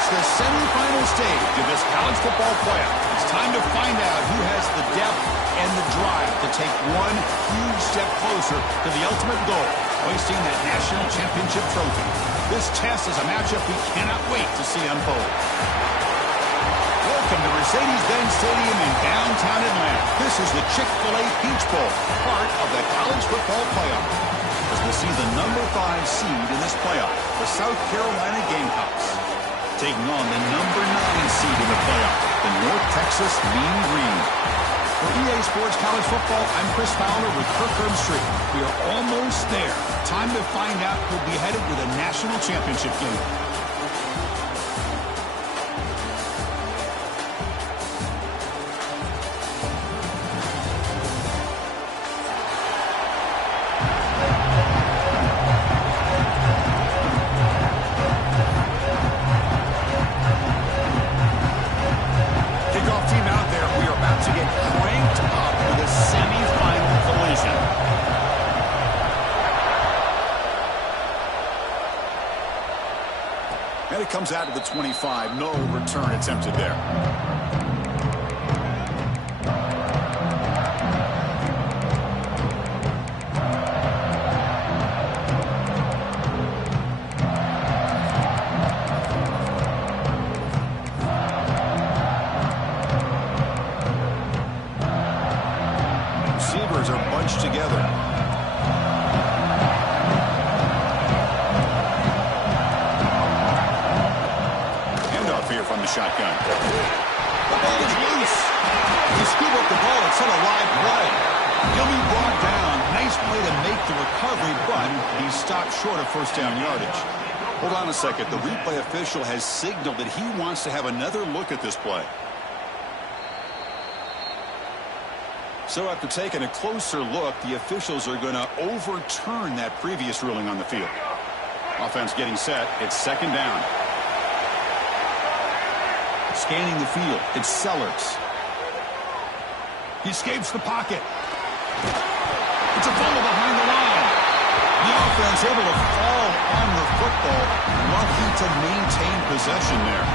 reached the semifinal stage of this college football playoff. It's time to find out who has the depth and the drive to take one huge step closer to the ultimate goal, hoisting that national championship trophy. This test is a matchup we cannot wait to see unfold. Welcome to Mercedes-Benz Stadium in downtown Atlanta. This is the Chick-fil-A Peach Bowl, part of the college football playoff. As we see the number 5 seed in this playoff, the South Carolina Gamecocks, taking on the number 9 seed in the playoff, the North Texas Mean Green. For EA Sports College Football, I'm Chris Fowler with Kirk Herbstreit. We are almost there. Time to find out who'll be headed to the national championship game. And it comes out to the 25. No return attempted there. Receivers are bunched together. From the shotgun. The ball is loose. He scooped up the ball and set a live play. He'll be brought down. Nice play to make the recovery, but he stopped short of first down yardage. Hold on a second. The replay official has signaled that he wants to have another look at this play. So after taking a closer look, the officials are going to overturn that previous ruling on the field. Offense getting set. It's second down. Scanning the field, it's Sellers. He escapes the pocket. It's a fumble behind the line. The offense able to fall on the football, lucky to maintain possession there.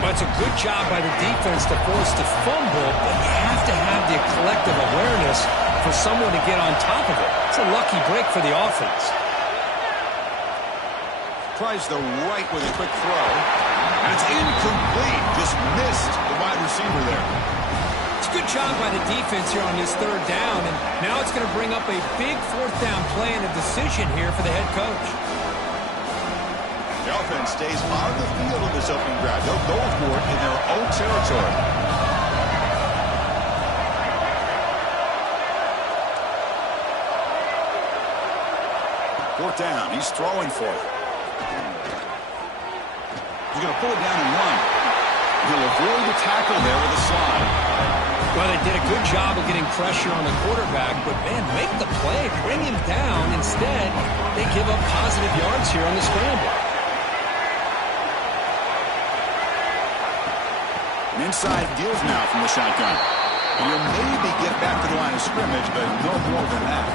Well, it's a good job by the defense to force the fumble, but you have to have the collective awareness for someone to get on top of it. It's a lucky break for the offense. Tries the right with a quick throw. And it's incomplete. Just missed the wide receiver there. It's a good job by the defense here on this third down. And now it's going to bring up a big fourth down play and a decision here for the head coach. The offense stays on the field in this opening drive. They'll go for it in their own territory. Fourth down. He's throwing for it. He's going to pull it down and run. He'll avoid the tackle there with a slide. Well, they did a good job of getting pressure on the quarterback, but, man, make the play, bring him down. Instead, they give up positive yards here on the scramble. An inside deals now from the shotgun. And he'll maybe get back to the line of scrimmage, but no more than that.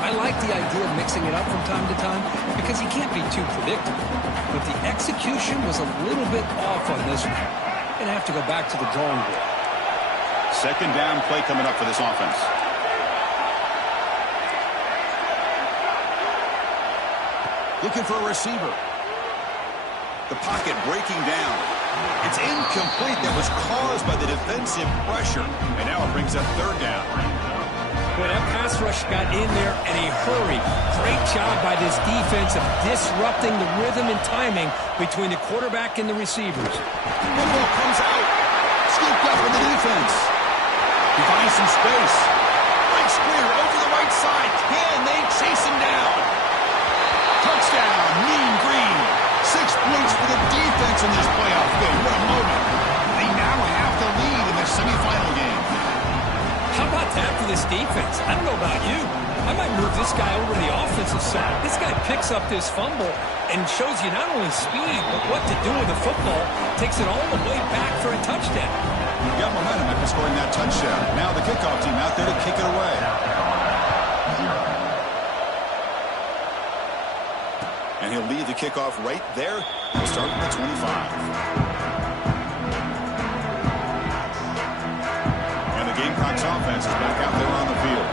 I like the idea of mixing it up from time to time because he can't be too predictable. But the execution was a little bit off on this one. Going to have to go back to the drawing board. Second down play coming up for this offense. Looking for a receiver. The pocket breaking down. It's incomplete. That was caused by the defensive pressure. And now it brings up third down. Well, that pass rush got in there in a hurry. Great job by this defense of disrupting the rhythm and timing between the quarterback and the receivers. The ball comes out. Scooped up in the defense. He finds some space. Breaks clear over the right side. Can they chase him down? Touchdown, Mean Green. 6 points for the defense in this playoff game. What a moment. They now have the lead in the semifinal game. How about that for this defense? I don't know about you. I might move this guy over to the offensive side. This guy picks up this fumble and shows you not only speed, but what to do with the football. Takes it all the way back for a touchdown. You got momentum after scoring that touchdown. Now the kickoff team out there to kick it away. And he'll lead the kickoff right there We'll start at the 25. And the Gamecocks offense is back out there on the field.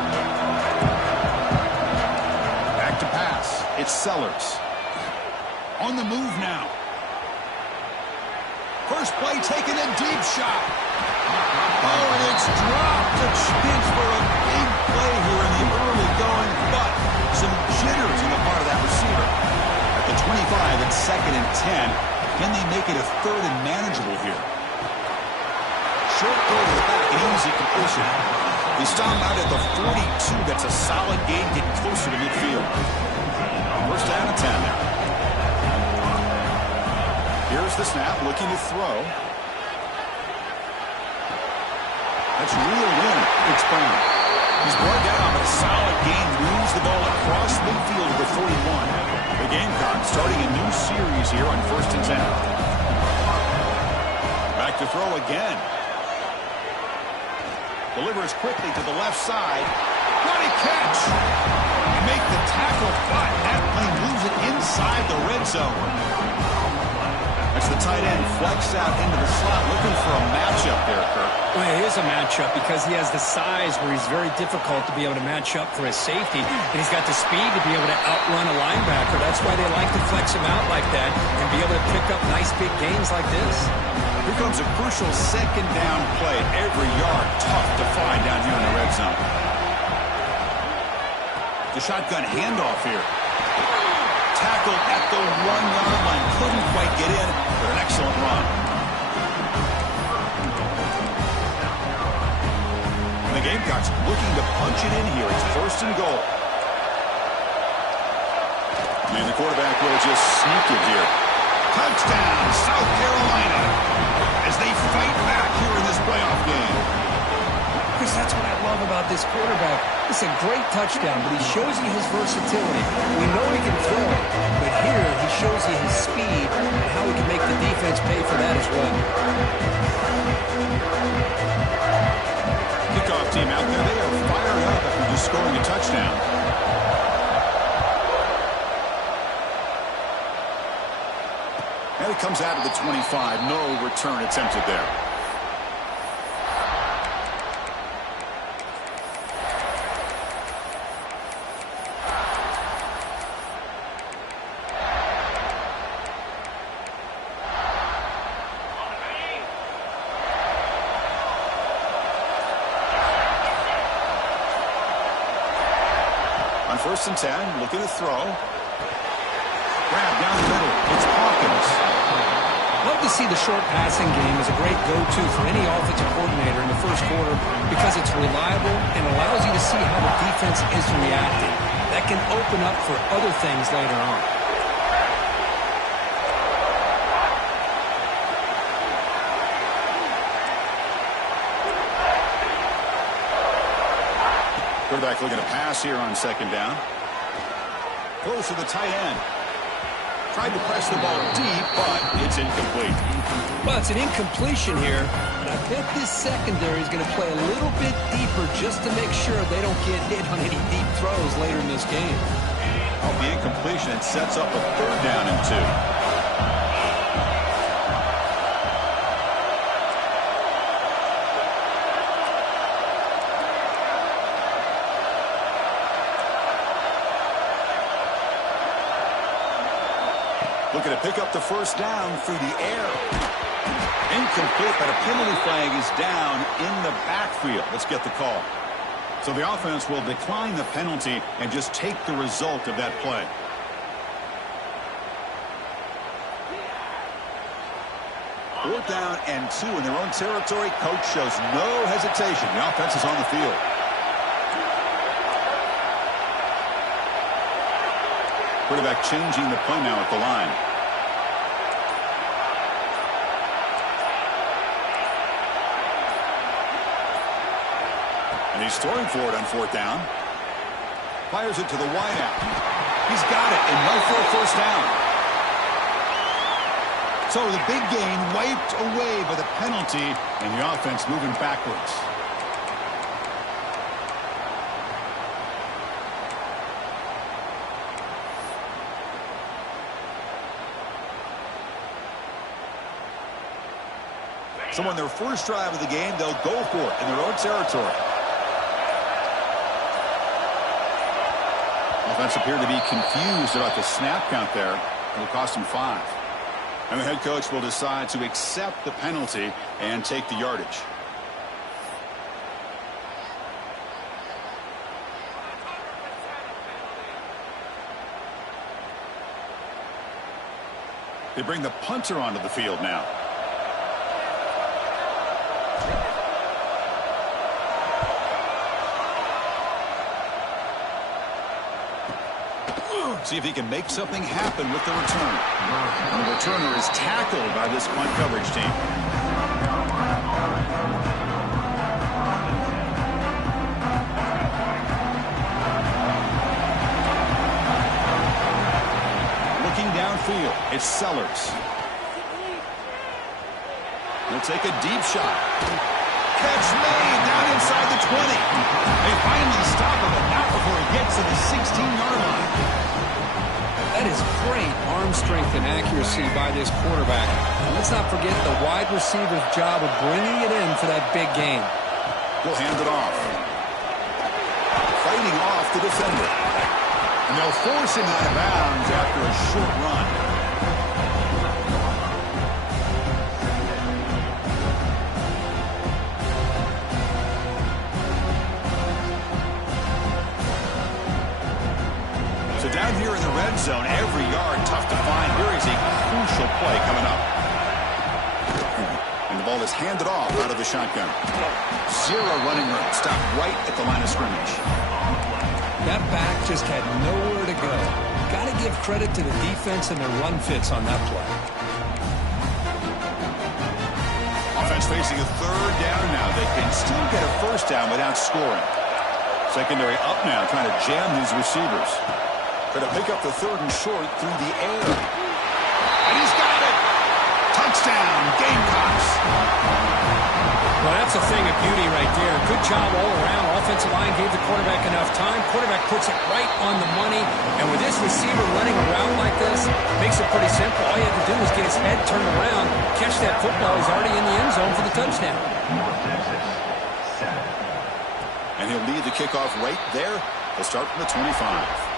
Back to pass. It's Sellers. On the move now. First play taken, a deep shot. Oh, and it's dropped. A chance for a big play here in the early going, but some jitters on the part of that receiver. At the 25, it's 2nd and 10. Can they make it a 3rd and manageable here? Short throw to the back, an easy completion. They stop out at the 42. That's a solid gain, getting closer to midfield. First down and 10 now. Here's the snap, looking to throw. That's reeled in. It's Brown. He's brought down, but a solid gain moves the ball across midfield to the 41. The Gamecocks starting a new series here on 1st and 10. Back to throw again. Delivers quickly to the left side. What a catch! They make the tackle, but that play moves it inside the red zone. That's the tight end flex out into the slot, looking for a matchup there, Kirk. Well, it is a matchup because he has the size where he's very difficult to be able to match up for his safety, and he's got the speed to be able to outrun a linebacker. That's why they like to flex him out like that and be able to pick up nice big gains like this. Here comes a crucial 2nd down play. Every yard tough to find down here in the red zone. The shotgun handoff here. Tackled at the 1-yard line. Couldn't quite get in, but an excellent run. And the Gamecocks looking to punch it in here. It's 1st and goal. And the quarterback will just sneak it here. Touchdown, South Carolina, as they fight back here in this playoff game. Because that's what I love about this quarterback. It's a great touchdown, but he shows you his versatility. We know he can throw it, but here he shows you his speed and how he can make the defense pay for that as well. Kickoff team out there. They are fired up after just scoring a touchdown. And it comes out of the 25. No return attempted there. On 1st and 10, looking to throw. Grab down the middle. It's Hawkins. Love to see the short passing game as a great go-to for any offensive coordinator in the first quarter because it's reliable and allows you to see how the defense is reacting. That can open up for other things later on. Quarterback looking to pass here on 2nd down. Throws to the tight end. Tried to press the ball deep, but it's incomplete. Well, it's an incompletion here, and I bet this secondary is going to play a little bit deeper just to make sure they don't get hit on any deep throws later in this game. Off the incompletion, it sets up a 3rd down and 2. Looking to pick up the 1st down through the air. Incomplete, but a penalty flag is down in the backfield. Let's get the call. So the offense will decline the penalty and just take the result of that play. Fourth down and 2 in their own territory. Coach shows no hesitation. The offense is on the field. Quarterback changing the play now at the line. And he's throwing for it on 4th down. Fires it to the wideout. He's got it and no for a 1st down. So the big gain wiped away by the penalty and the offense moving backwards. So on their first drive of the game, they'll go for it in their own territory. Offense appeared to be confused about the snap count there. It'll cost him 5. And the head coach will decide to accept the penalty and take the yardage. They bring the punter onto the field now. See if he can make something happen with the return. And the returner is tackled by this punt coverage team. Looking downfield, it's Sellers. He'll take a deep shot. Catch made down inside the 20. They finally stop him, but not before he gets to the 16-yard line. That is great arm strength and accuracy by this quarterback. And let's not forget the wide receiver's job of bringing it in for that big game. He'll hand it off. Fighting off the defender. And they'll force him out of bounds after a short run. So down here in the red zone, every yard tough to find. Here is a crucial play coming up. And the ball is handed off out of the shotgun. Zero running room. Stopped right at the line of scrimmage. That back just had nowhere to go. Got to give credit to the defense and their run fits on that play. Offense facing a third down now. They can still get a first down without scoring. Secondary up now, trying to jam these receivers. Going to pick up the third and short through the air. And he's got it! Touchdown, Gamecocks! Well, that's a thing of beauty right there. Good job all around. Offensive line gave the quarterback enough time. Quarterback puts it right on the money. And with this receiver running around like this, makes it pretty simple. All you have to do is get his head turned around, catch that football. He's already in the end zone for the touchdown. And he'll lead the kickoff right there. He'll start from the 25.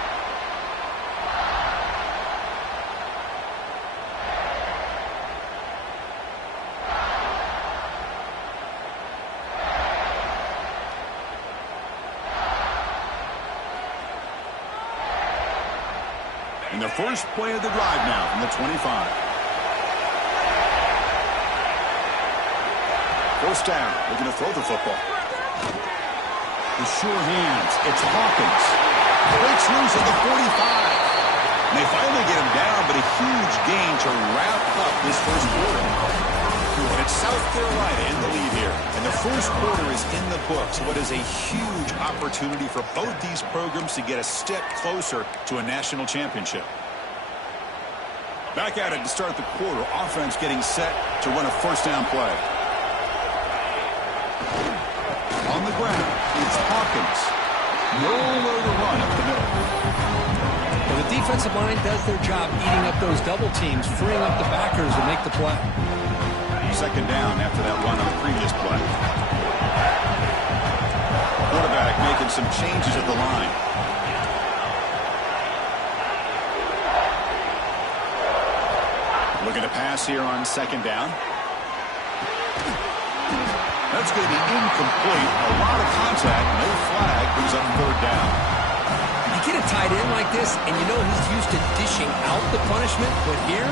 And the first play of the drive now from the 25. First down, looking to throw the football. The sure hands, it's Hawkins. Breaks loose at the 45. And they finally get him down, but a huge gain to wrap up this first quarter. And it's South Carolina in the lead here. And the first quarter is in the books. What is a huge opportunity for both these programs to get a step closer to a national championship. Back at it to start the quarter. Offense getting set to run a first down play. On the ground, it's Hawkins. Nowhere to run up the middle. Well, the defensive line does their job eating up those double teams, freeing up the backers to make the play. Second down after that run on the previous play. Quarterback making some changes at the line. Looking to pass here on second down. That's going to be incomplete. A lot of contact. No flag. Brings up third down. You get a tight end like this, and you know he's used to dishing out the punishment, but here,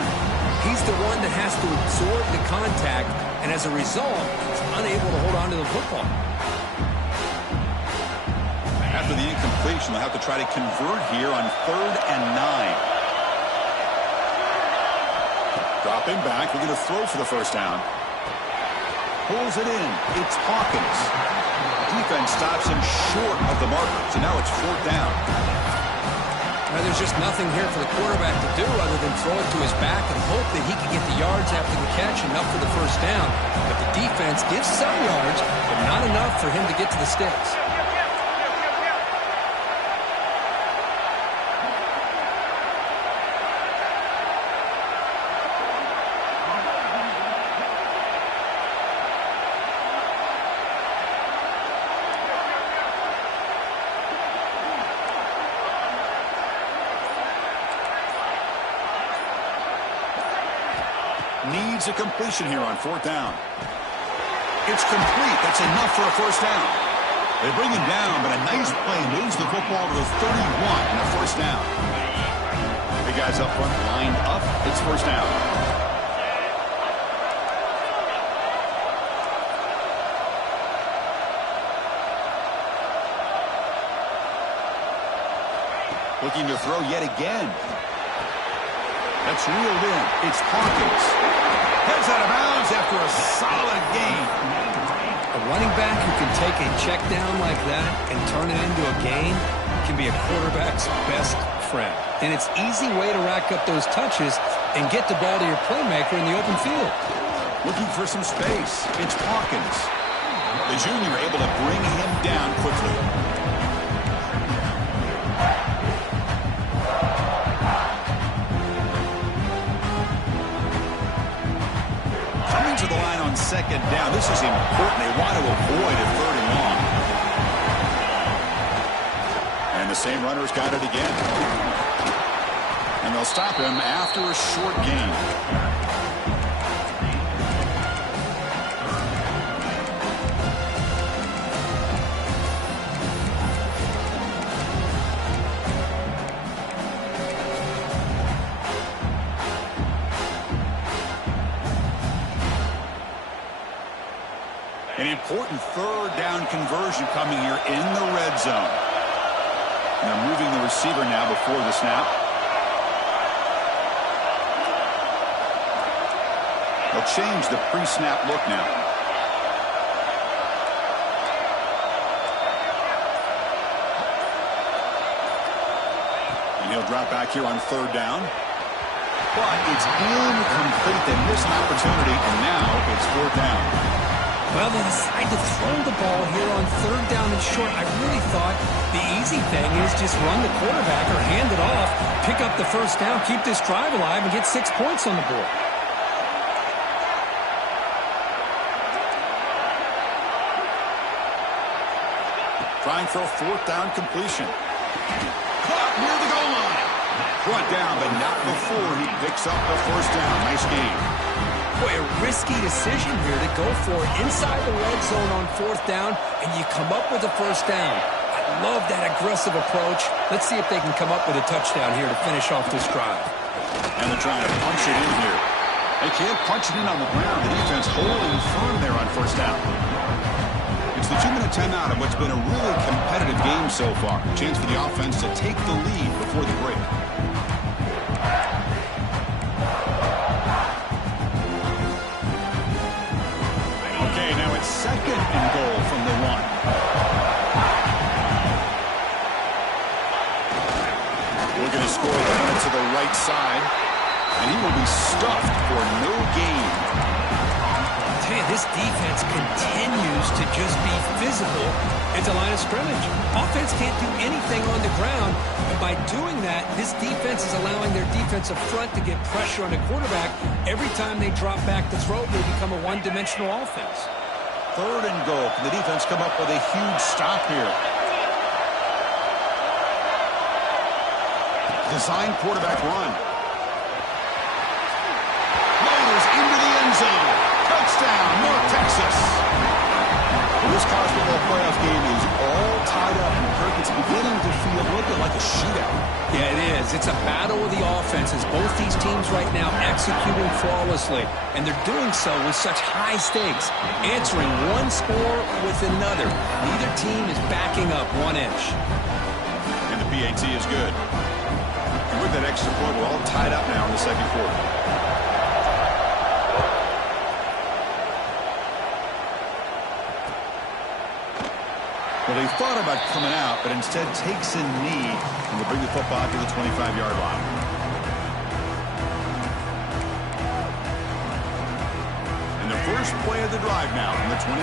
he's the one that has to absorb the contact, and as a result, he's unable to hold on to the football. After the incompletion, they'll have to try to convert here on 3rd and 9. Dropping back, we're going to throw for the first down. Pulls it in. It's Hawkins. Defense stops him short of the marker, so now it's 4th down. Now, there's just nothing here for the quarterback to do other than throw it to his back and hope that he can get the yards after the catch enough for the first down. But the defense gives some yards, but not enough for him to get to the sticks. needs a completion here on 4th down. It's complete. That's enough for a first down. They bring him down, but a nice play moves the football to the 31 and a first down. The guys up front lined up. It's first down. Looking to throw yet again. That's reeled in. It's Hawkins. Heads out of bounds after a solid gain. A running back who can take a check down like that and turn it into a gain can be a quarterback's best friend. And it's an easy way to rack up those touches and get the ball to your playmaker in the open field. Looking for some space. It's Hawkins. The junior able to bring him down quickly. Coming to the line on 2nd down. This is important. They want to avoid a 3rd and long. And the same runner's got it again. And they'll stop him after a short gain. An important 3rd down conversion coming here in the red zone. And they're moving the receiver now before the snap. They'll change the pre-snap look now. And he'll drop back here on 3rd down. But it's incomplete. They miss an opportunity, and now it's 4th down. Well, they decide to throw the ball here on 3rd down and short. I really thought the easy thing is just run the quarterback or hand it off, pick up the first down, keep this drive alive, and get 6 points on the board. Trying for a 4th down completion. Caught near the goal line. Brought down, but not before he picks up the first down. Nice game. Boy, a risky decision here to go for it inside the red zone on 4th down, and you come up with a first down. I love that aggressive approach. Let's see if they can come up with a touchdown here to finish off this drive. And they're trying to punch it in here. They can't punch it in on the ground. The defense holding firm there on first down. It's the 2-minute timeout of what's been a really competitive game so far. A chance for the offense to take the lead before the break. Second and goal from the 1. Looking to score the run to the right side. And he will be stuffed for no gain. I'll tell you, this defense continues to just be physical at the line of scrimmage. Offense can't do anything on the ground. And by doing that, this defense is allowing their defensive front to get pressure on the quarterback. Every time they drop back to throw, they become a one-dimensional offense. 3rd and goal. Can the defense come up with a huge stop here? Design quarterback run. Motors into the end zone. Touchdown, North Texas. This college football playoff game is all tied up. And Kirk, it's beginning to feel a little bit like a shootout. Yeah, it is. It's a battle of the offenses. Both these teams right now executing flawlessly, and they're doing so with such high stakes, answering one score with another. Neither team is backing up 1 inch. And the PAT is good. And with that extra point, we're all tied up now in the second quarter. Well, he thought about coming out, but instead takes a knee and will bring the football to the 25-yard line. And the first play of the drive now from the 25.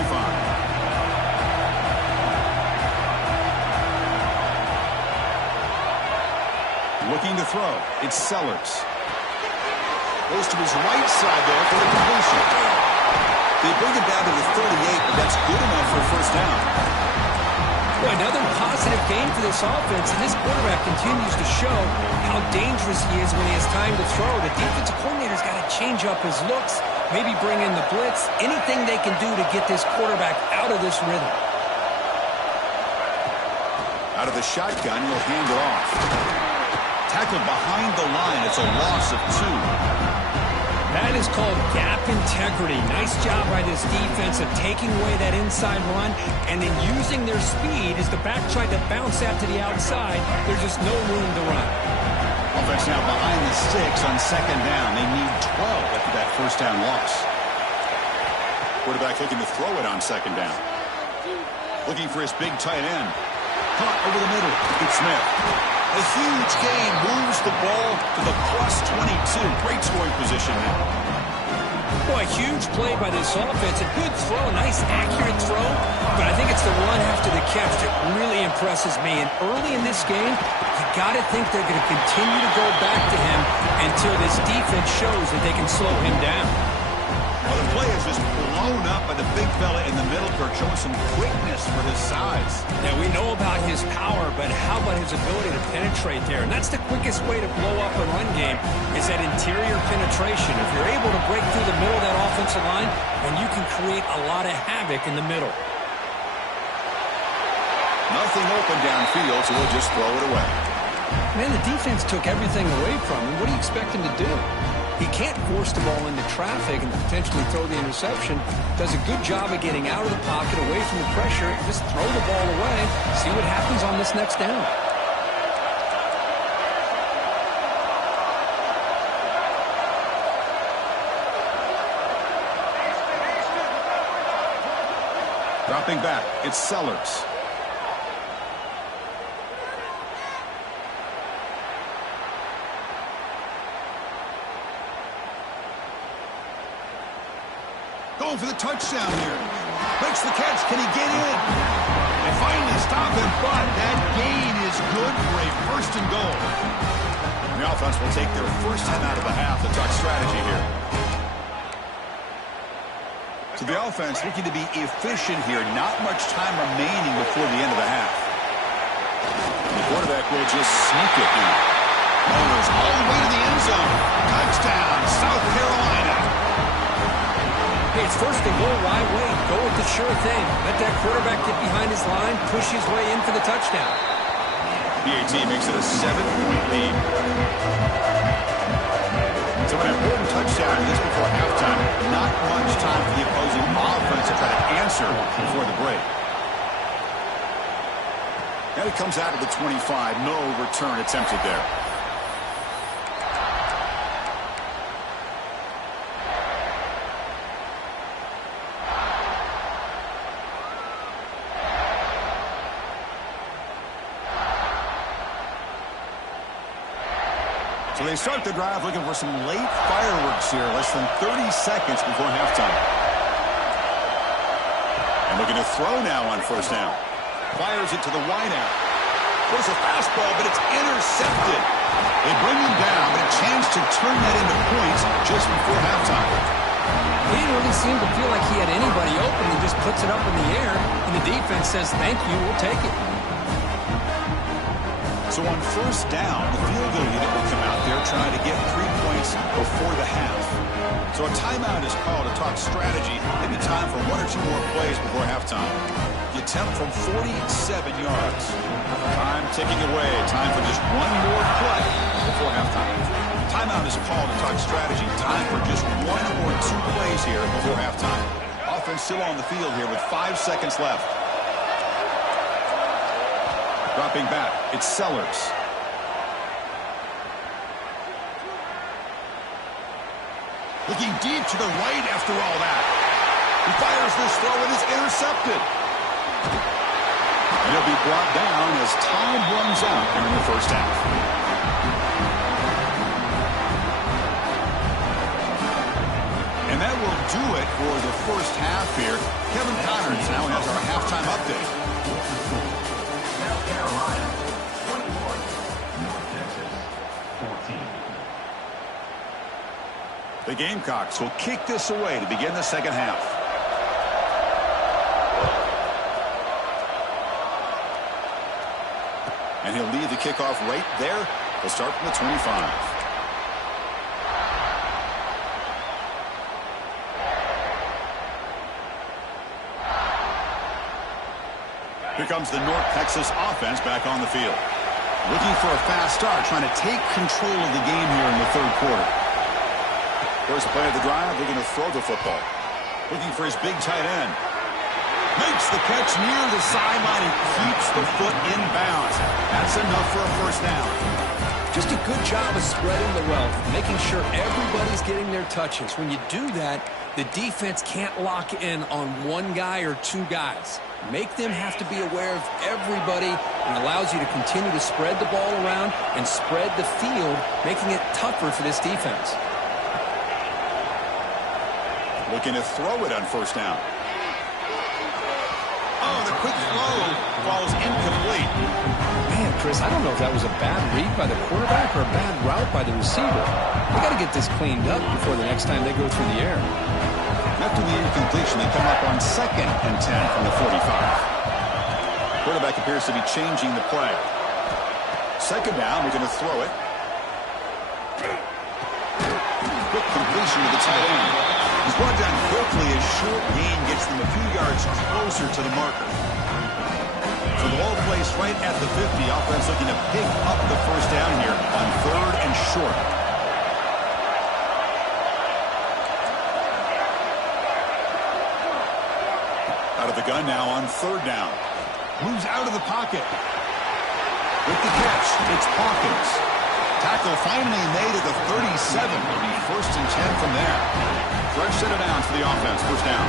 Looking to throw. It's Sellers. Goes to his right side there for the completion. They bring it down to the 38, but that's good enough for a first down. Well, another positive game for this offense, and this quarterback continues to show how dangerous he is when he has time to throw. The defensive coordinator's got to change up his looks, maybe bring in the blitz, anything they can do to get this quarterback out of this rhythm. Out of the shotgun, he'll hand it off. Tackled behind the line. It's a loss of 2. That is called gap integrity. Nice job by this defense of taking away that inside run and then using their speed as the back tried to bounce out to the outside. There's just no room to run. Offense now behind the sticks on second down. They need 12 after that first down loss. Quarterback looking to throw it on second down. Looking for his big tight end. Caught over the middle. It's Smith. A huge gain moves the ball to the +22. Great scoring position now. Boy, huge play by this offense. A good throw, a nice accurate throw. But I think it's the run after the catch that really impresses me. And early in this game, you got to think they're going to continue to go back to him until this defense shows that they can slow him down. Well, the play is just blown up by the big fella in the middle, Kirk, showing some quickness for his size. Now, we know about his power, but how about his ability to penetrate there? And that's the quickest way to blow up a run game is that interior penetration. If you're able to break through the middle of that offensive line, then you can create a lot of havoc in the middle. Nothing open downfield, so he'll just throw it away. Man, the defense took everything away from him. What do you expect him to do? He can't force the ball into traffic and potentially throw the interception. Does a good job of getting out of the pocket, away from the pressure. Just throw the ball away. See what happens on this next down. Dropping back, it's Sellers. Going for the touchdown here. Makes the catch. Can he get in? They finally stop him, but that gain is good for a first and goal. The offense will take their first time out of the half to talk strategy here. So the offense looking to be efficient here. Not much time remaining before the end of the half. The quarterback will just sneak it now. Motors all the way to the end zone. Touchdown, South Carolina. Hey, it's first and goal. Why wait? Go with the sure thing. Let that quarterback get behind his line, push his way in for the touchdown. BAT makes it a 7-point lead. So an important touchdown just before halftime. Not much time for the opposing offense to try to answer before the break. Now he comes out of the 25. No return attempted there. So they start the drive looking for some late fireworks here, less than 30 seconds before halftime. And looking to throw now on first down. Fires it to the wideout. Throws a fastball, but it's intercepted. They bring him down, but a chance to turn that into points just before halftime. He didn't really seem to feel like he had anybody open. He just puts it up in the air, and the defense says, thank you, we'll take it. So on first down, the field goal unit will come out there trying to get 3 points before the half. So a timeout is called to talk strategy. Maybe time for 1 or 2 more plays before halftime. The attempt from 47 yards. Time ticking away. Time for just 1 more play before halftime. Timeout is called to talk strategy. Time for just 1 or 2 plays here before halftime. Offense still on the field here with 5 seconds left. Dropping back, it's Sellers. Looking deep to the right after all that. He fires this throw and is intercepted. And he'll be brought down as time runs out here in the first half. And that will do it for the first half here. Kevin Connors now has our halftime update. Carolina, 21. North Texas, 14. The Gamecocks will kick this away to begin the second half. And he'll lead the kickoff right there. He'll start from the 25. Here comes the North Texas offense back on the field. Looking for a fast start, trying to take control of the game here in the third quarter. First play of the drive, they're going to throw the football. Looking for his big tight end. Makes the catch near the sideline and keeps the foot in bounds. That's enough for a first down. Just a good job of spreading the wealth, making sure everybody's getting their touches. When you do that, the defense can't lock in on one guy or two guys. Make them have to be aware of everybody, and allows you to continue to spread the ball around and spread the field, making it tougher for this defense. Looking to throw it on first down. Oh, the quick throw falls incomplete. Man, Chris, I don't know if that was a bad read by the quarterback or a bad route by the receiver. They got to get this cleaned up before the next time they go through the air. After the incompletion, they come up on 2nd and 10 from the 45. Quarterback appears to be changing the play. Second down, we're going to throw it. Quick completion to the tight end. He's brought down quickly as short gain gets them a few yards closer to the marker. So the ball placed right at the 50. Offense looking to pick up the first down here on 3rd and short. Out of the gun now on 3rd down. Moves out of the pocket. With the catch, it's Hawkins. Tackle finally made at the 37. It'll be 1st and 10 from there. Fresh set of downs for the offense. First down.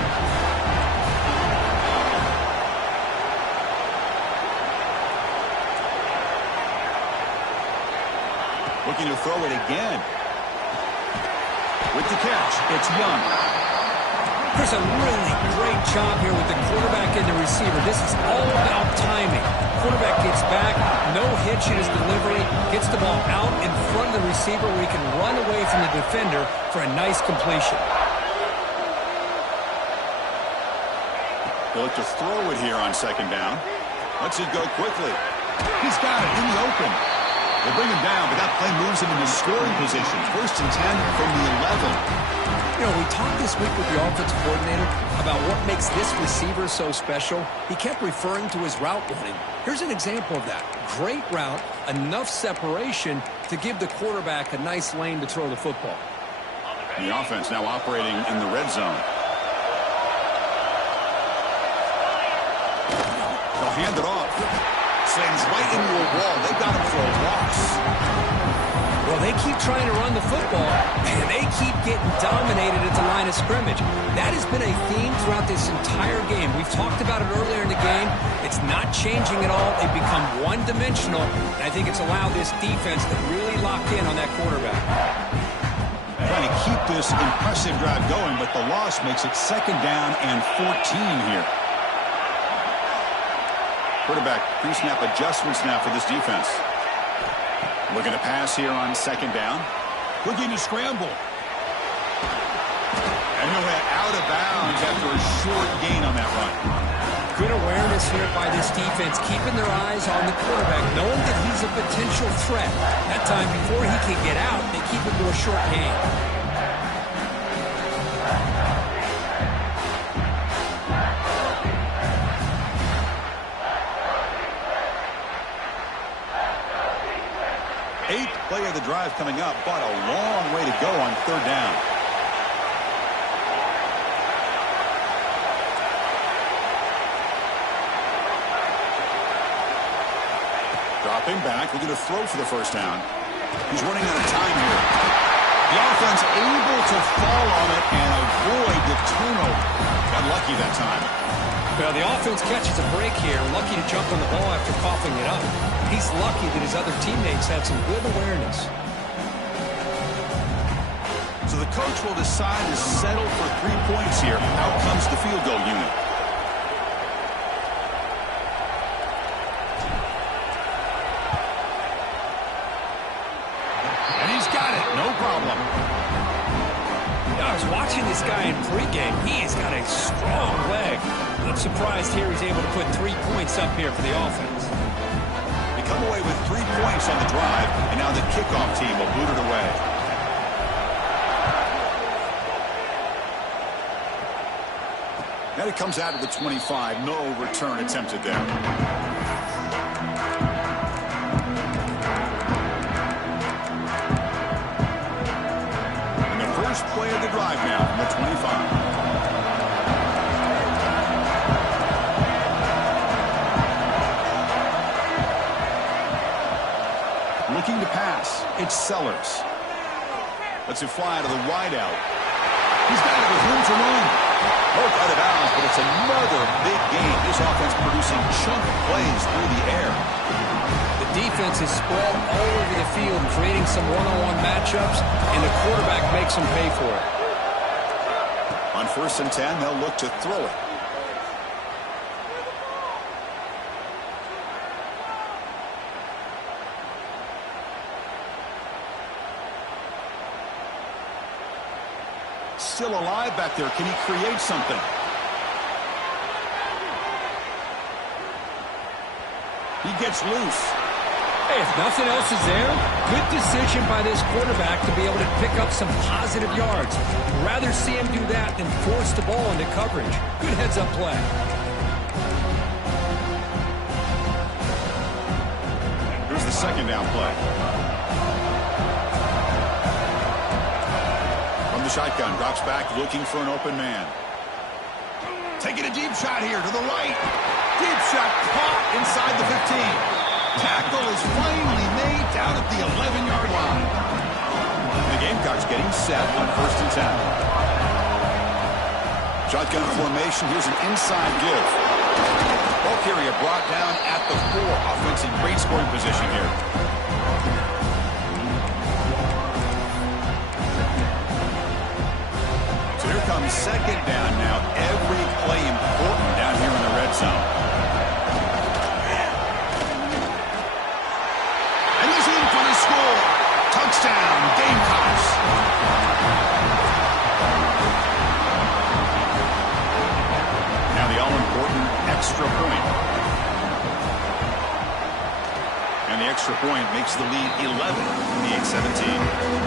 Looking to throw it again. With the catch, it's Young. There's a really great job here with the quarterback and the receiver. This is all about timing. Quarterback gets back, no hitch in his delivery, gets the ball out in front of the receiver where he can run away from the defender for a nice completion. He'll look to throw it here on 2nd down. Lets it go quickly. He's got it in the open. They bring him down, but that play moves him into scoring position. 1st and 10 from the 11. You know, we talked this week with the offensive coordinator about what makes this receiver so special. He kept referring to his route running. Here's an example of that. Great route, enough separation to give the quarterback a nice lane to throw the football. And the offense now operating in the red zone. They'll hand it off. Slings right into a wall. They've got him for a loss. Well, they keep trying to run the football, and they keep getting dominated at the line of scrimmage. That has been a theme throughout this entire game. We've talked about it earlier in the game. It's not changing at all. They've become one-dimensional, and I think it's allowed this defense to really lock in on that quarterback. Trying to keep this impressive drive going, but the loss makes it 2nd down and 14 here. Quarterback pre-snap adjustments now for this defense. Looking to pass here on 2nd down. Looking to scramble. And he'll head out of bounds after a short gain on that run. Good awareness here by this defense, keeping their eyes on the quarterback, knowing that he's a potential threat. That time before he can get out, they keep him to a short gain. Eighth play of the drive coming up, but a long way to go on 3rd down. Dropping back, looking to throw for the first down. He's running out of time here. The offense able to fall on it and avoid the turnover. Got lucky that time. Well, the offense catches a break here, lucky to jump on the ball after coughing it up. He's lucky that his other teammates had some good awareness. So the coach will decide to settle for 3 points here. Out comes the field goal unit. And he's got it, no problem. I was watching this guy in pregame. He's got a strong leg. I'm surprised here he's able to put 3 points up here for the offense. They come away with 3 points on the drive, and now the kickoff team will boot it away. And it comes out of the 25. No return attempted there. And the first play of the drive now from the 25. Looking to pass. It's Sellers. Lets it fly to the wide out. He's got it with room to run. Both out of bounds, but it's another big game. This offense producing chunk plays through the air. The defense is spread all over the field, creating some one-on-one matchups, and the quarterback makes them pay for it. On 1st and 10, they'll look to throw it. Still alive back there. Can he create something? He gets loose. Hey, if nothing else is there, good decision by this quarterback to be able to pick up some positive yards. Rather see him do that than force the ball into coverage. Good heads-up play. Here's the second down play. The shotgun drops back looking for an open man. Taking a deep shot here to the right. Deep shot caught inside the 15. Tackle is finally made down at the 11-yard line. The Gamecocks getting set on 1st and 10. Shotgun formation. Here's an inside give. Ball carrier brought down at the 4. Offense in great scoring position here. Comes second down now. Every play important down here in the red zone. And he's in for the score. Touchdown, Gamecocks. Now the all-important extra point. And the extra point makes the lead 11, 28-17.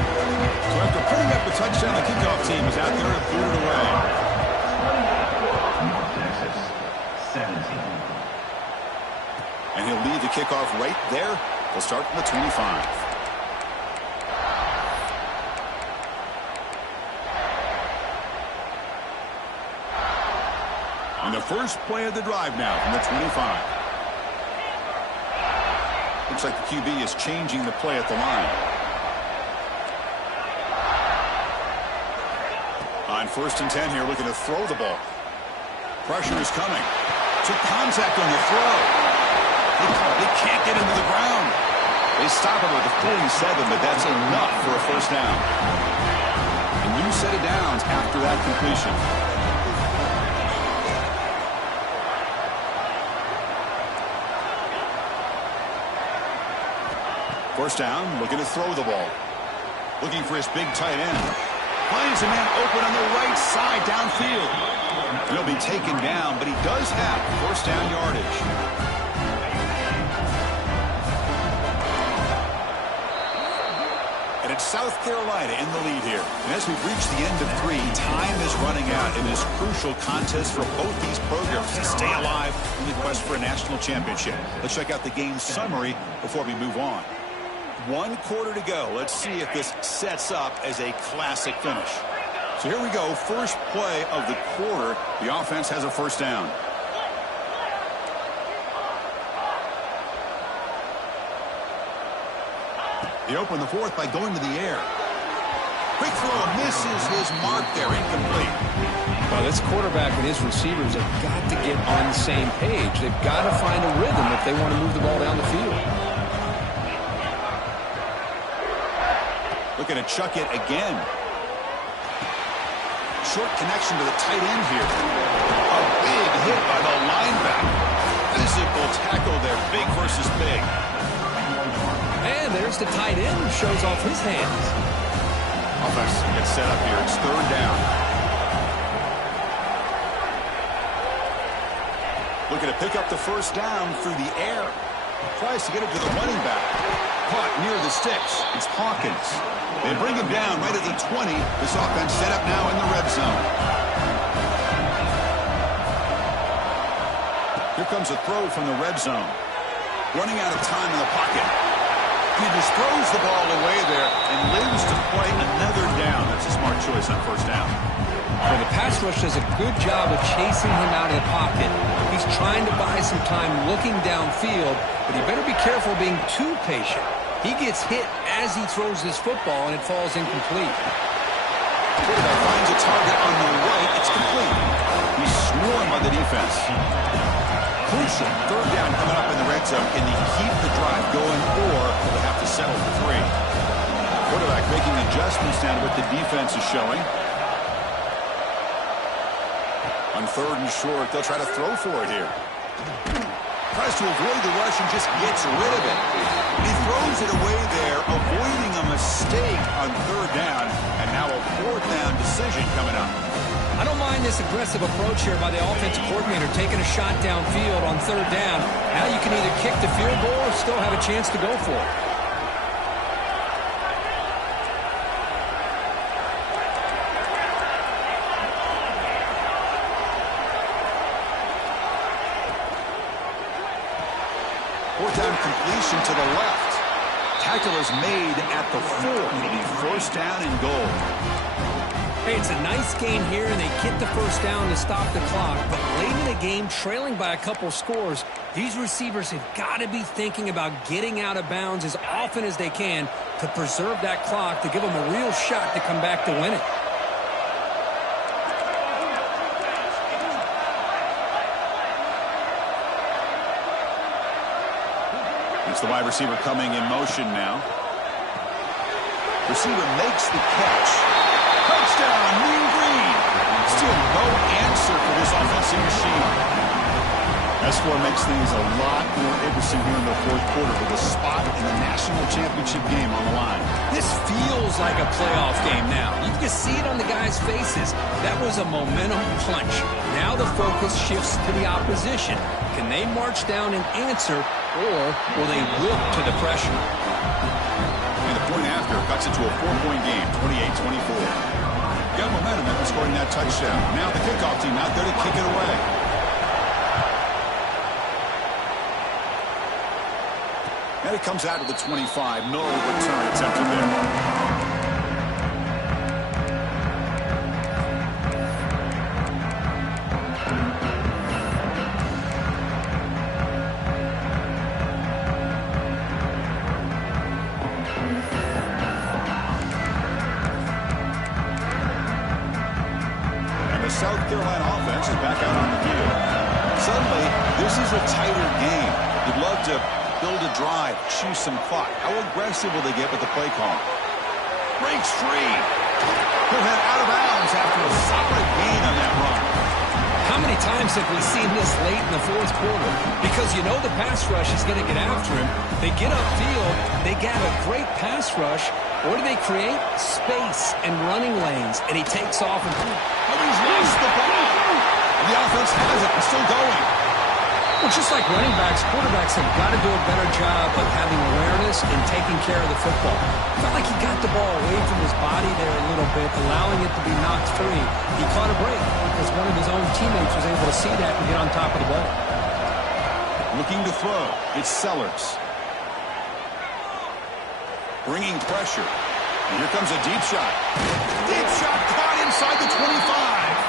So after putting up a touchdown, the kickoff team is out there and threw it away. North Texas, 17. And he'll lead the kickoff right there. They'll start from the 25. And the first play of the drive now from the 25. Looks like the QB is changing the play at the line. On 1st and 10 here, looking to throw the ball. Pressure is coming. Took contact on the throw. They can't get into the ground. They stop him at the 47, but that's enough for a first down. A new set of downs after that completion. First down, looking to throw the ball. Looking for his big tight end. Finds a man open on the right side downfield. He'll be taken down, but he does have first down yardage. And it's South Carolina in the lead here. And as we've reached the end of 3, time is running out in this crucial contest for both these programs to stay alive in the quest for a national championship. Let's check out the game summary before we move on. 1 quarter to go. Let's see if this sets up as a classic finish. So here we go. First play of the quarter. The offense has a first down. They open the 4th by going to the air. Quick throw misses his mark there. Incomplete. Well, this quarterback and his receivers have got to get on the same page. They've got to find a rhythm if they want to move the ball down the field. Looking to chuck it again. Short connection to the tight end here. A big hit by the linebacker. Physical tackle there. Big versus big. And there's the tight end who shows off his hands. Offense gets set up here. It's 3rd down. Looking to pick up the first down through the air. Tries to get it to the running back. Caught near the sticks. It's Hawkins. They bring him down right at the 20. This offense set up now in the red zone. Here comes a throw from the red zone. Running out of time in the pocket. He just throws the ball away there and lives to play another down. That's a smart choice on first down. Well, the pass rush does a good job of chasing him out of the pocket. He's trying to buy some time looking downfield, but he better be careful being too patient. He gets hit as he throws this football, and it falls incomplete. Quarterback finds a target on the right. It's complete. He's swarmed by the defense. Crucial third down coming up in the red zone. Can they keep the drive going, or will they have to settle for 3? Quarterback making adjustments now to what the defense is showing. On 3rd and short, they'll try to throw for it here. Tries to avoid the rush and just gets rid of it. He throws it away there, avoiding a mistake on 3rd down, and now a 4th down decision coming up. I don't mind this aggressive approach here by the offensive coordinator, taking a shot downfield on 3rd down. Now you can either kick the field goal or still have a chance to go for it. Down completion to the left. Tackle is made at the 4. It'll be 1st down and goal. Hey, it's a nice gain here, and they get the 1st down to stop the clock. But late in the game, trailing by a couple scores, these receivers have got to be thinking about getting out of bounds as often as they can to preserve that clock, to give them a real shot to come back to win it. It's the wide receiver coming in motion now. Receiver makes the catch. Touchdown, Mean Green. Still no answer for this offensive machine. That score makes things a lot more interesting here in the 4th quarter with a spot in the national championship game on the line. This feels like a playoff game now. You can see it on the guys' faces. That was a momentum punch. Now the focus shifts to the opposition. Can they march down and answer, or will they wilt to the pressure? And the point after cuts it to a 4-point game, 28-24. Got momentum after scoring that touchdown. Now the kickoff team out there to kick it away. And it comes out of the 25. No return attempted there. South Carolina offense is back out on the field. Suddenly, this is a tighter game. You'd love to build a drive, choose some clock. How aggressive will they get with the play call? Breaks free. He'll head out of bounds after a solid gain on that run. How many times have we seen this late in the 4th quarter? Because you know the pass rush is going to get after him. They get upfield. They got a great pass rush. What do they create? Space and running lanes. And he takes off and he's lost the ball. The offense has it. It's still going. Well, just like running backs, quarterbacks have got to do a better job of having awareness and taking care of the football. Felt like he got the ball away from his body there a little bit, allowing it to be knocked free. He caught a break because one of his own teammates was able to see that and get on top of the ball. Looking to throw. It's Sellers. Bringing pressure. And here comes a deep shot. Deep shot caught inside the 25.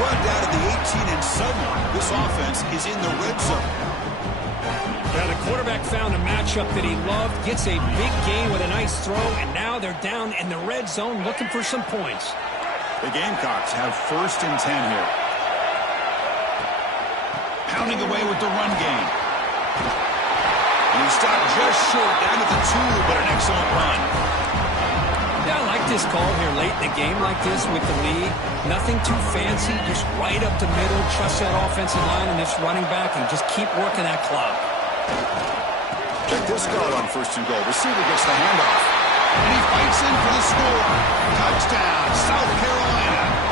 Brought down to the 18, and suddenly this offense is in the red zone. Yeah, the quarterback found a matchup that he loved, gets a big gain with a nice throw, and now they're down in the red zone looking for some points. The Gamecocks have 1st and 10 here. Pounding away with the run game. And he stopped just short down at the 2, but an excellent run. Yeah, I like this call here late in the game like this with the lead. Nothing too fancy, just right up the middle. Trust that offensive line and this running back and just keep working that clock. Check this call on 1st and goal. Receiver gets the handoff. And he fights in for the score. Touchdown, South Carolina.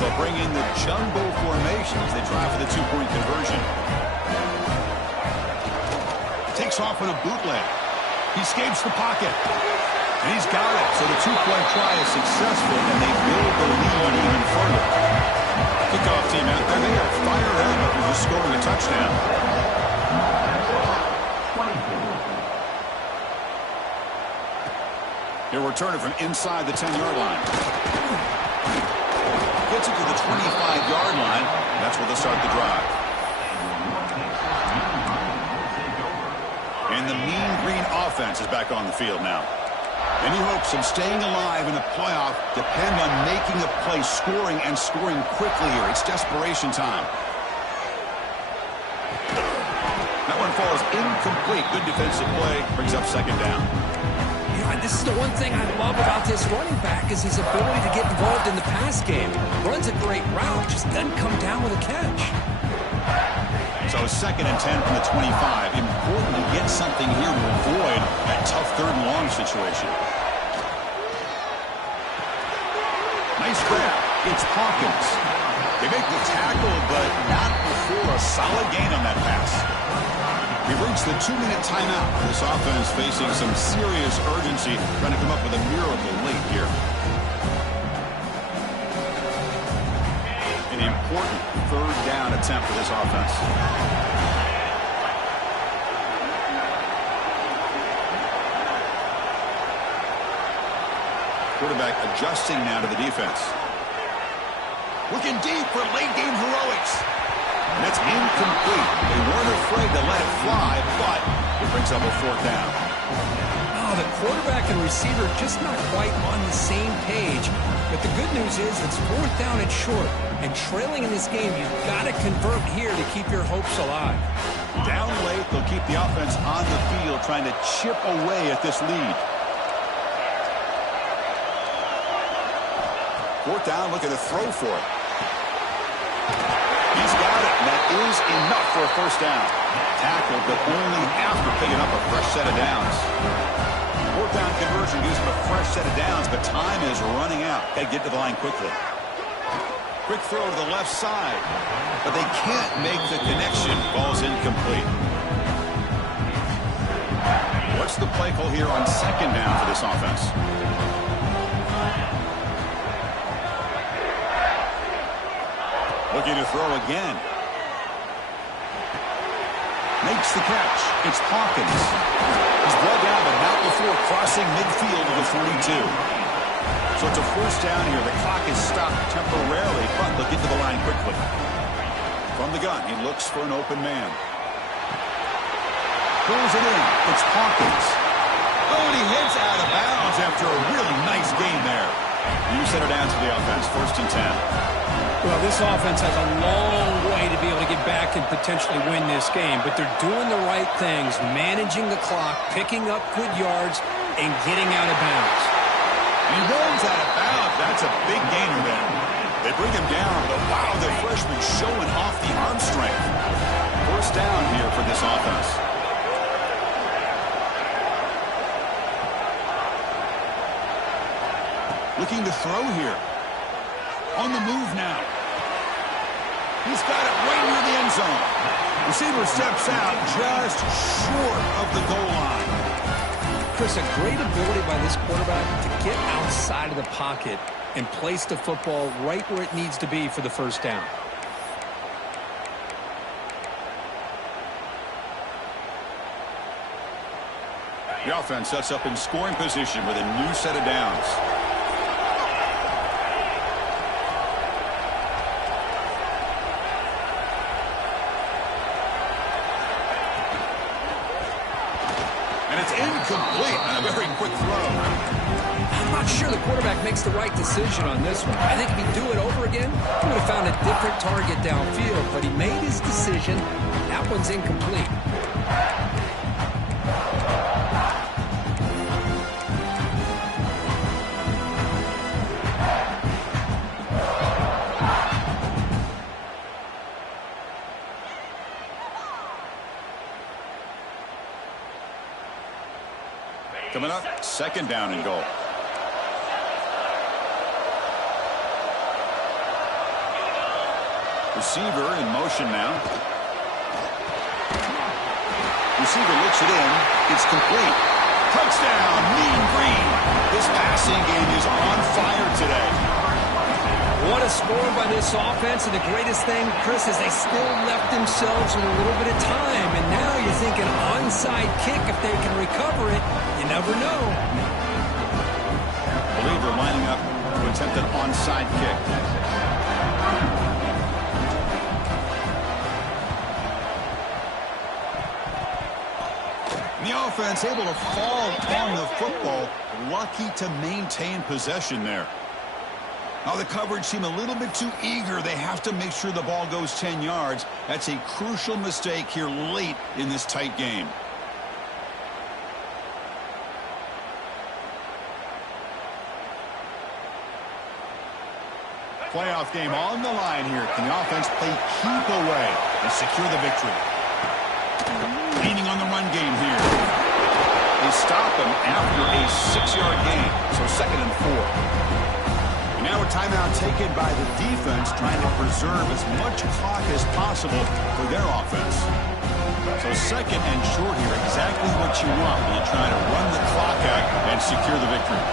They'll bring in the jumbo formation as they try for the 2-point conversion. takes off with a bootleg. He escapes the pocket. And he's got it. So the two-point try is successful, and they build the lead even further. Kickoff team out there. They are fired up after just scoring a touchdown. He'll return it from inside the 10-yard line. Gets it to the 25-yard line. That's where they'll start the drive. And the Mean Green offense is back on the field now. Any hopes of staying alive in the playoff depend on making a play, scoring, and scoring quickly here. It's desperation time. That one falls incomplete. Good defensive play. Brings up second down. This is the one thing I love about this running back is his ability to get involved in the pass game. Runs a great route, just doesn't come down with a catch. So second and 10 from the 25. Important to get something here to avoid that tough third and long situation. Nice grab. It's Hawkins. They make the tackle, but not before a solid gain on that pass. We've reached the 2-minute timeout. This offense facing some serious urgency, trying to come up with a miracle late here. An important third down attempt for this offense. Quarterback adjusting now to the defense. Looking deep for late game heroics. And it's incomplete. They weren't afraid to let it fly, but it brings up a fourth down. Oh, the quarterback and receiver just not quite on the same page. But the good news is it's fourth down and short. And trailing in this game, you've got to convert here to keep your hopes alive. Down late, they'll keep the offense on the field, trying to chip away at this lead. Fourth down, looking to throw for it. He's got it. That is enough for a first down. Tackled, but only after picking up a fresh set of downs. Fourth down conversion gives him a fresh set of downs, but time is running out. Got to get to the line quickly. Quick throw to the left side, but they can't make the connection. Ball's incomplete. What's the play call here on second down for this offense? Looking to throw again. Makes the catch. It's Hawkins. He's brought down, but not before crossing midfield to the 42. So it's a first down here. The clock is stopped temporarily, but they'll get to the line quickly. From the gun, he looks for an open man. Pulls it in. It's Hawkins. Oh, and he heads out of bounds after a really nice game there. New set of downs for the offense. First and 10. Well, this offense has a long way to be able to get back and potentially win this game, but they're doing the right things, managing the clock, picking up good yards, and getting out of bounds. He rolls out of bounds. That's a big gainer there. They bring him down, but wow, the freshman showing off the arm strength. First down here for this offense. Looking to throw here. On the move now. He's got it right near the end zone. Receiver steps out just short of the goal line. Chris, a great ability by this quarterback to get outside of the pocket and place the football right where it needs to be for the first down. The offense sets up in scoring position with a new set of downs. Incomplete on a very quick throw. I'm not sure the quarterback makes the right decision on this one. I think if he'd do it over again, he would have found a different target downfield, but he made his decision. That one's incomplete. Coming up, second down and goal. Receiver in motion now. receiver looks it in. It's complete. Touchdown, Mean Green. This passing game is on fire today. What a score by this offense, and the greatest thing, Chris, is they still left themselves with a little bit of time, and now you think an onside kick, if they can recover it, you never know. I believe they're lining up to attempt an onside kick. And the offense able to fall on the football, lucky to maintain possession there. Now the coverage seemed a little bit too eager. They have to make sure the ball goes 10 yards. That's a crucial mistake here late in this tight game. Playoff game on the line here. Can the offense play keep away and secure the victory? Leaning on the run game here. They stop him after a 6-yard gain, so 2nd and 4. And now a timeout taken by the defense, trying to preserve as much clock as possible for their offense. So 2nd and short here, exactly what you want when you're trying to run the clock out and secure the victory.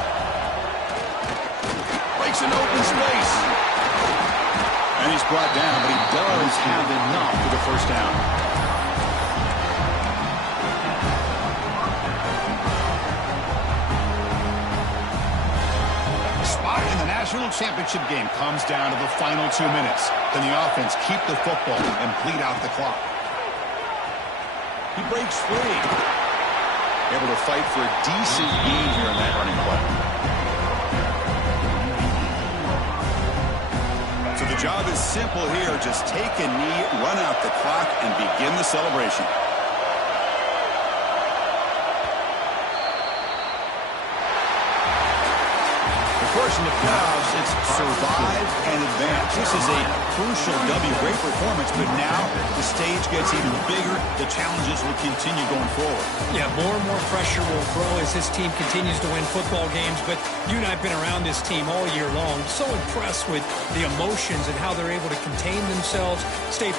Breaks an open space. And he's brought down, but he does have enough for the first down. Spot in the national championship game comes down to the final 2 minutes. Can the offense keep the football and bleed out the clock? He breaks free. Able to fight for a decent gain here in that running play. So the job is simple here. Just take a knee, run out the clock, and begin the celebration. Of course, in the playoffs, it's survive and advance. This is a crucial W. Great performance, but now the stage gets even bigger. The challenges will continue going forward. Yeah, more and more pressure will grow as this team continues to win football games, but you and I have been around this team all year long. So impressed with the emotions and how they're able to contain themselves, stay focused.